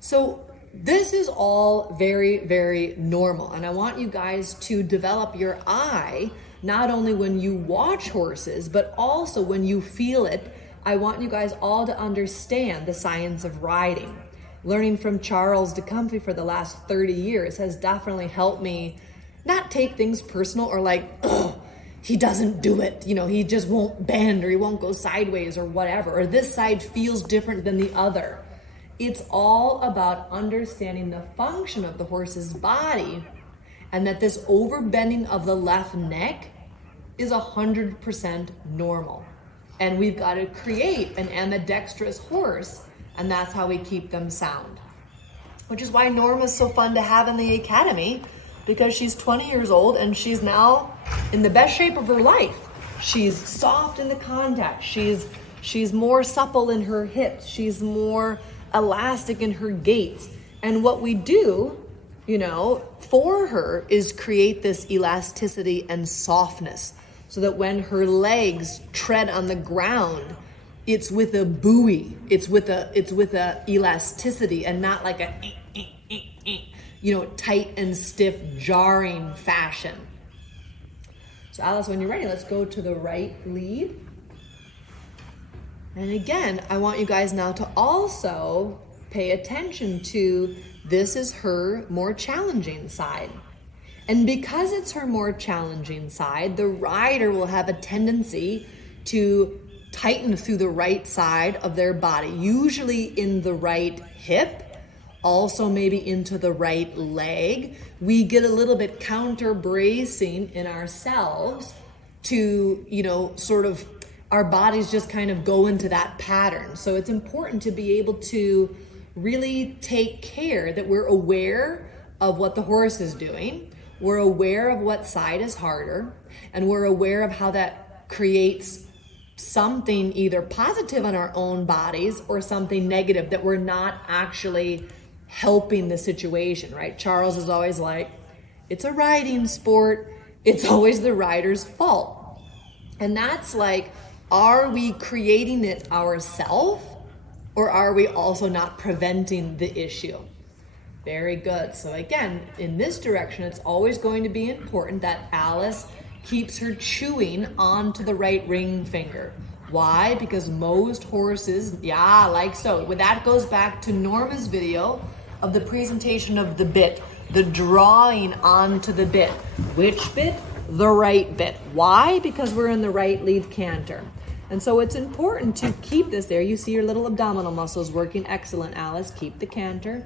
So this is all very, very normal. And I want you guys to develop your eye, not only when you watch horses, but also when you feel it. I want you guys all to understand the science of riding. Learning from Charles de Comfy for the last 30 years has definitely helped me not take things personal or like, oh, he doesn't do it. You know, he just won't bend or he won't go sideways or whatever, or this side feels different than the other. It's all about understanding the function of the horse's body, and that this overbending of the left neck is 100% normal. And we've got to create an ambidextrous horse, and that's how we keep them sound. Which is why Norma's so fun to have in the academy, because she's 20 years old and she's now in the best shape of her life. She's soft in the contact. She's more supple in her hips. She's more elastic in her gait. And what we do, you know, for her is create this elasticity and softness, so that when her legs tread on the ground, it's with a buoy, it's with a elasticity, and not like a you know, tight and stiff, jarring fashion. So Alice, when you're ready, let's go to the right lead. And again, I want you guys now to also pay attention to, this is her more challenging side. And because it's her more challenging side, the rider will have a tendency to tighten through the right side of their body, usually in the right hip, also maybe into the right leg. We get a little bit counter bracing in ourselves to, you know, sort of our bodies just kind of go into that pattern. So it's important to be able to really take care that we're aware of what the horse is doing. We're aware of what side is harder, and we're aware of how that creates something either positive on our own bodies or something negative, that we're not actually helping the situation, right? Charles is always like, it's a riding sport. It's always the rider's fault. And that's like, are we creating it ourselves, or are we also not preventing the issue? Very good. So again, in this direction, it's always going to be important that Alice keeps her chewing onto the right ring finger. Why? Because most horses, yeah, like so. Well, that goes back to Norma's video of the presentation of the bit, the drawing onto the bit. Which bit? The right bit. Why? Because we're in the right lead canter. And so it's important to keep this there. You see your little abdominal muscles working. Excellent, Alice. Keep the canter.